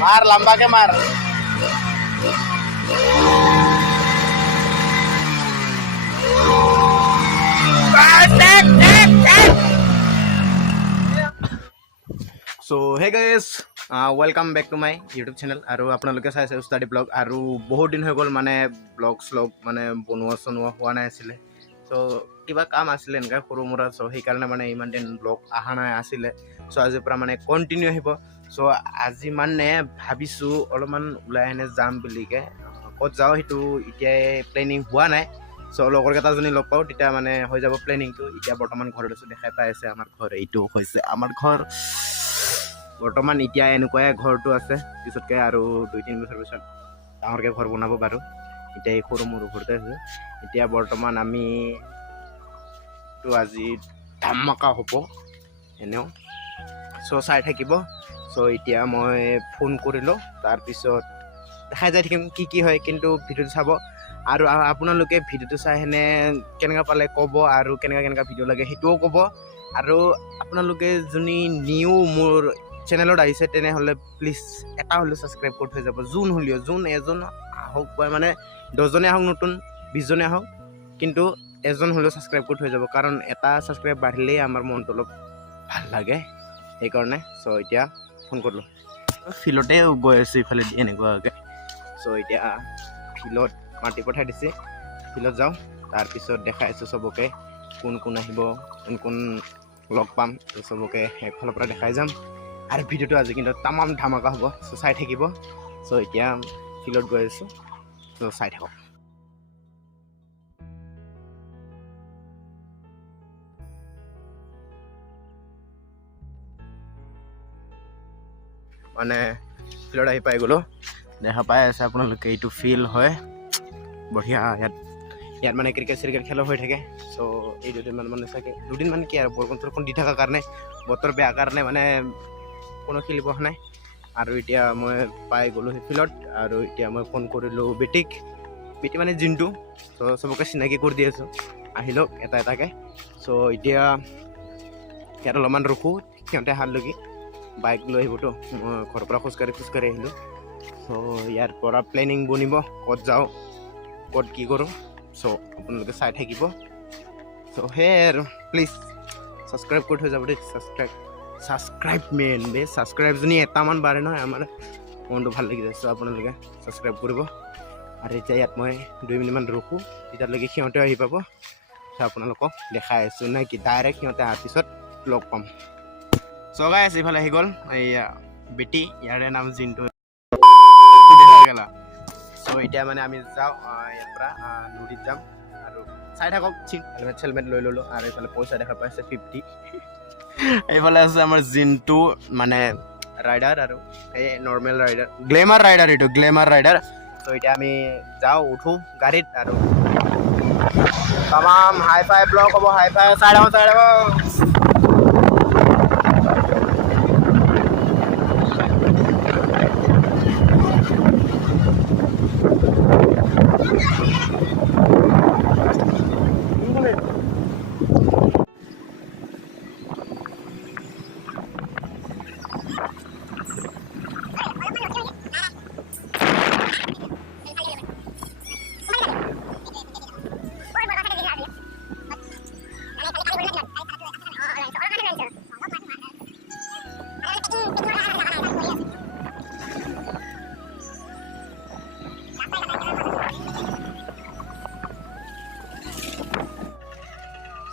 मार लंबा के मार so hey guys welcome back to my YouTube channel और आपलोके चाइছে स्टाडी ब्लॉग और बहुत दिन हो गल माने ब्लॉग स्लॉग माने बनवा सनवा हुआ ना आছিলে सो किबा काम आছিলে एनका सरू मोरा सो हे कारणे माने इमान दिन ब्लॉग आहा ना आছিলে सो आज पुरा माने कंटिन्यू हिबो सो আজি माने भाबिसु अलमान उलाय हेने जाम बिलिके कत जाओ हितु इতিয়া प्लेनिंग हुआ নাই सो লগৰ কেটা জনি লগ পাও তিতা মানে হৈ যাব প্লেনিং তো ইতিয়া বৰ্তমান ঘৰত আছো দেখাই পাই আছে আমাৰ ঘৰ এইটো হৈছে আমাৰ ঘৰ বৰ্তমান ইতিয়া এনেকুৱাই ঘৰটো আছে পিছতকে আৰু 2-3 বছৰ পিছত ডাঙৰকে ঘৰ বনাব পাৰো ইতিয়া এই সৰু মৰু ঘৰতে আছে ইতিয়া বৰ্তমান আমি তো আজি ধামাকা হ'ব এনেও সো চাই থাকিব সো ইতিয়া মই ফোন কৰিলো তাৰ পিছত দেখাই যায় থাকিম কি কি হয় কিন্তু ভিডিওটো চাব আৰু আপোনালোকে ভিডিওটো চাই হেনে কেনেকা পালে ক'ব আৰু কেনেকা ভিডিও লাগে হেতুও ক'ব আৰু আপোনালোকে জুনি নিউ মোৰ চেনেলত আহিছে তেনে হলে প্লিজ এটা হলে সাবস্ক্ৰাইব কৰি থৈ যাব জুন হলিও জুন এজন আহক মানে 10 জনে আহক নতুন 20 জনে আহক কিন্তু এজন হলেও সাবস্ক্রাইব কৰি থৈ যাব কাৰণ এটা সাবস্ক্ৰাইব বাঢ়িলে আমাৰ মনটো অলপ ভাল লাগে এই কাৰণে সো এতিয়া ফোন কৰিলো ফিলতে গৈ আছে ইফালে এনেকুৱাকে সো এতিয়া ফিলত মাটি পঠাই দিছে ফিলত যাও তাৰ পিছত দেখাই আছো সবকে কোন কোন আহিব কোন লগ পাম তো সবকে একফালৰ পৰা দেখাই যাম আর ভিডিওটো আজি কিন্তু তামাম ধামাকা হব সো চাই থাকিব সো এতিয়া ফিলত গৈ আছো সো চাই থাকক মানে ফিলত আহি পাই গলো দেখা পাই আছে আপোনালোকে এইটো ফিল হয় বঢ়িয়া ইয়াত মানে ক্ৰিকেট খেলা হৈ থাকে সো এই দুদিনমান মানে চাগে দুদিন মানে কি আৰু বৰষুণ দি থকাৰ কাৰণে বতৰ বেয়া কাৰণে মানে কোনো খেলিব নাই আৰু এতিয়া মই পাই গলো ফিলত আৰু এতিয়া মই ফোন কৰিলো বেটি মানে জিন্তু সো সবকে চিনাকি কৰি দি আছো আহিলক এটা এটাকে সো এতিয়া ইয়াত অলপমান ৰখো সিহঁতে হাত লগি বাইক লৈ আহিবতো মই ঘৰৰ পৰা খোজকাঢ়ি আহিলো সো ইয়াৰ পৰা প্লেনিং বনিব ক'ত যাওঁ ক'ত কি কৰোঁ সো আপোনালোকে চাই থাকিব সো হে আৰু প্লিজ সাবস্ক্ৰাইব কৰি থৈ যাব দেই সাবস্ক্ৰাইব মেন বে সাবস্ক্ৰাইব জনি এটামান বাৰে নহয় আমাৰ মনটো ভাল লাগি যায় সো আপোনালোকে সাবস্ক্ৰাইব কৰিব আৰু এতিয়া ইয়াত মই 2 মিনিটমান ৰখো তেতিয়ালৈকে সিহঁতে আহি পাব সো আপোনালোকক দেখাই আছো না কি ডাইৰেক্ট সিহঁতে আহাৰ পিছত লগ পাম সো গাইছ ইফালে আহি গ'ল এইয়া বেটি ইয়াৰে নাম জিন্তু দেখা গেলা সো এতিয়া মানে আমি যাওঁ ইয়াৰ পৰা নদীত যাম আৰু চাই থাকক হেলমেট লৈ ললো আৰু এইফালে পইচা দেখা পাইছে 50 এইফালে আছে আমাৰ জিন্তু মানে ৰাইডাৰ আৰু এই নৰমাল ৰাইডাৰ গ্ল্যামাৰ ৰাইডাৰ এটো গ্ল্যামাৰ ৰাইডাৰ তো এটা আমি যাও উঠো গাড়িত আৰু तमाम হাই ফাই ব্লক হ'ব hi fi side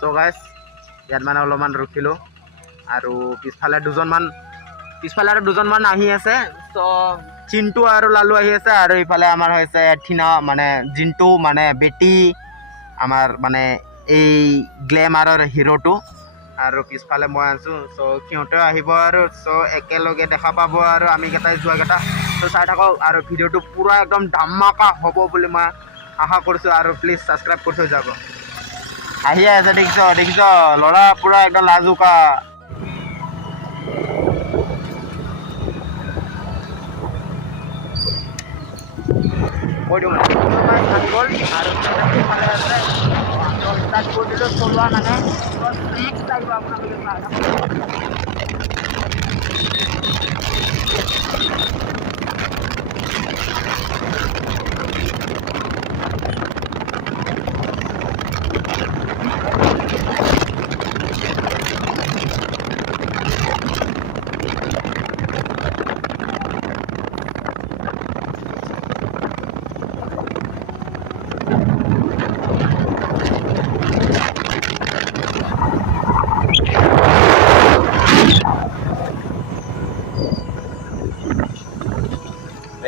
so guys ইয়াত মানে অলপমান ৰখিলো আৰু পিছফালে দুজনমান আহি আছে তো চিন্তু আৰু লালু আহি আছে আৰু ইফালে আমাৰ হৈছে ঠিনা মানে জিন্তু মানে বেটি আমাৰ মানে এই গ্ল্যামাৰৰ হিৰোটো আৰু পিছফালে মই আছো সো সিহঁতে আহিব আৰু সো একেলগে দেখা পাব আৰু আমি কেটাই যোৱা কেটা তো চাই থাকক আৰু ভিডিওটো পুৰা একদম ধামাকা হ'ব বুলি মই আশা কৰিছো আৰু প্লিজ সাবস্ক্ৰাইব কৰি থৈ যাব আহি আছে দেখিছ লৰা পুৰা একদম লাজুকা কৈ দিওঁ আৰু स्टार्ट कर दिलो चलवा माने नेक्स्ट टाइम आपन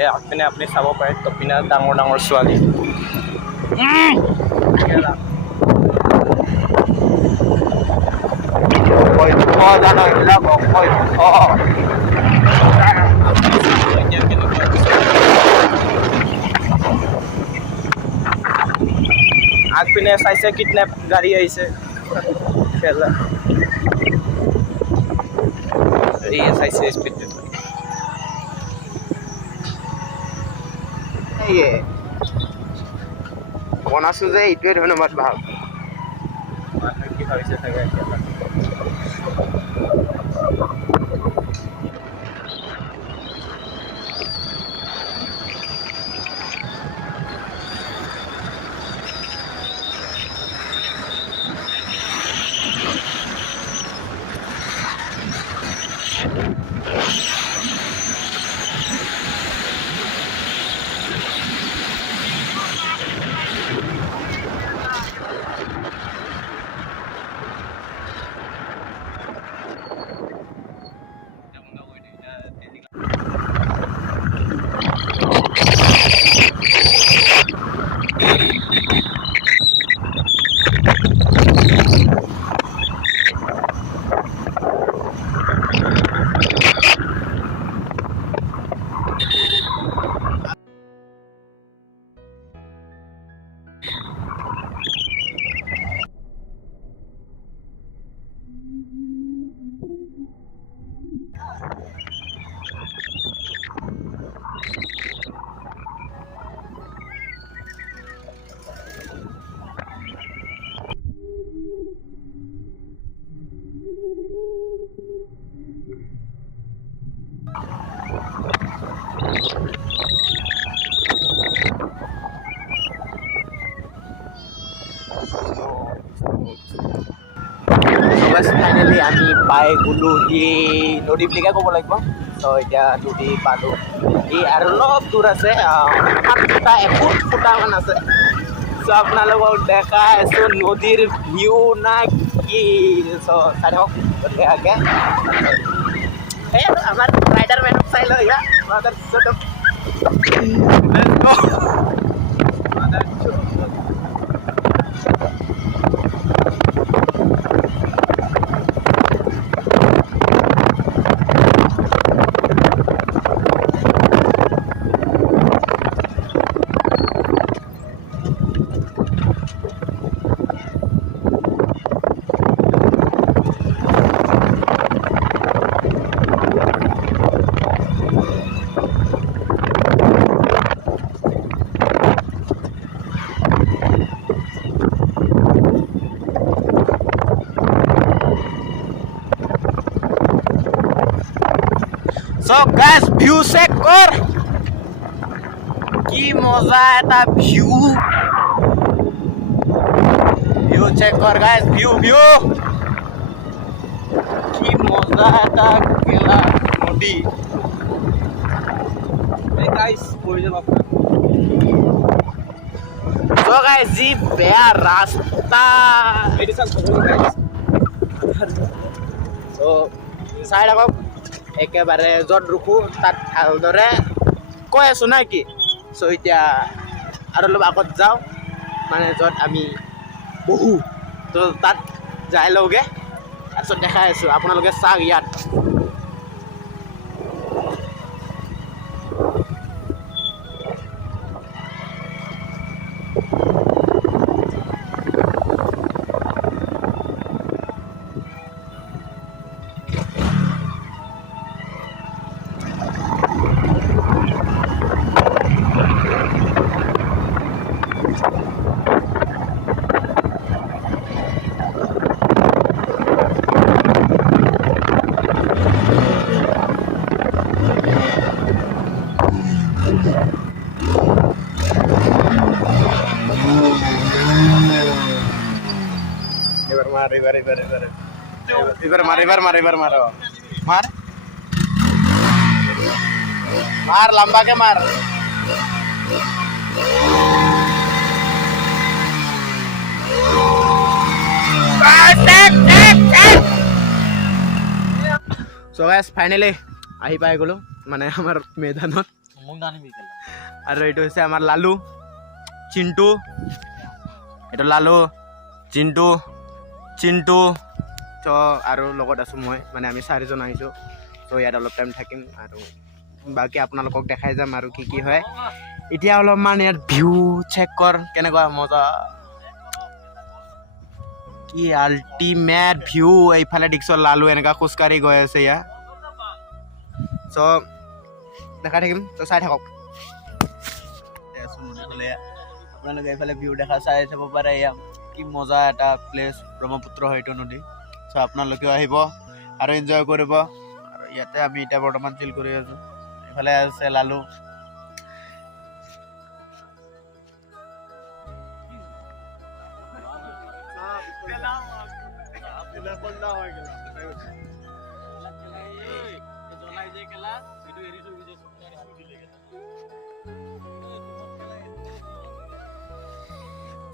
আগপিনে আপুনি চাব পাৰে টপিনা ডাঙৰ ডাঙৰ ছোৱালী আগপিনে চাইছে কিডনেপ গাড়ী আহিছে খেলা চাইছে স্পীড বনাইছো যে এইটোৱে ধন্যবাদ ভাল কি ভাবিছে চাগে ফাইনেলি আমি পাই গ'লোহি নদী বুলিকে ক'ব লাগিব ত' এতিয়া নদী পালোঁ এই আৰু অলপ দূৰ আছে ফুটা এফুট ফুটামান আছে চ' আপোনালোকক দেখাই আছোঁ নদীৰ ভিউ না কি চ' চাই থাকক ধুনীয়াকৈ সেই আমাৰ ৰাইডাৰ মেনক চাই লওঁ ইয়াত So guys, view check কৰ কি মজা এটা ভিউ চেক কৰ guys ভিউ কি মজা এটা গেলা নদী গাইজ পৰি যাব so guys যি বেয়া ৰাস্তা so চাই থাকক একেবাৰে য'ত ৰখোঁ তাত ভালদৰে কৈ আছোঁ না কি চ' এতিয়া আৰু অলপ আগত যাওঁ মানে য'ত আমি বহোঁ তো তাত যাই লওঁগৈ তাৰপিছত দেখাই আছোঁ আপোনালোকে চাওক ইয়াত Ibar mar lamba ke mar so guys finally ahi pai golo mane amar medanot আৰু এইটো হৈছে আমাৰ লালু চিণ্টু এইটো লালু চিণ্টু চিণ্টু চ' আৰু লগত আছোঁ মই মানে আমি 4জন আহিছোঁ চ' ইয়াত অলপ টাইম থাকিম আৰু বাকী আপোনালোকক দেখাই যাম আৰু কি হয় এতিয়া অলপমান ইয়াত ভিউ চেক কৰ কেনেকুৱা মজা কি আল্টিমেট ভিউ এইফালে দেখিছ লালু এনেকুৱা খোজকাঢ়ি গৈ আছে ইয়াত চ' দেখাই থাকিম চ' চাই থাকক আপোনালোকে এইফালে ভিউ দেখা চাই চাব পাৰে এয়া কি মজা এটা প্লেচ ব্ৰহ্মপুত্ৰ হয় এইটো নদী চ' আপোনালোকেও আহিব আৰু এনজয় কৰিব আৰু ইয়াতে আমি এতিয়া বৰ্তমান চিল কৰি আছোঁ এইফালে আছে লালু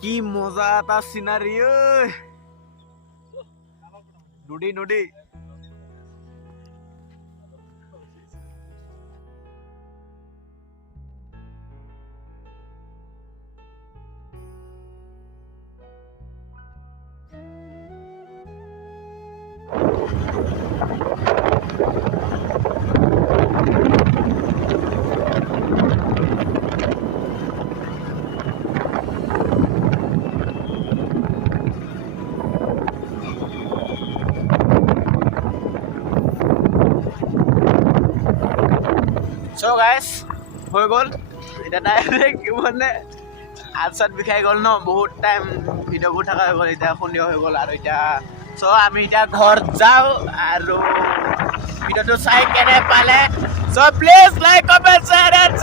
কি মজা এটা চিনাৰী নদী নদী চ' গাইজ হৈ গ'ল এতিয়া ডাইৰেক্ট মানে হাত চাত বিষাই গ'ল ন বহুত টাইম ভিডিঅ'বোৰ থকা হৈ গ'ল এতিয়া সন্ধিয়া হৈ গ'ল আৰু এতিয়া চ' আমি এতিয়া ঘৰত যাওঁ আৰু ভিডিঅ'টো চাই কেনে পালে চ' please like comment share and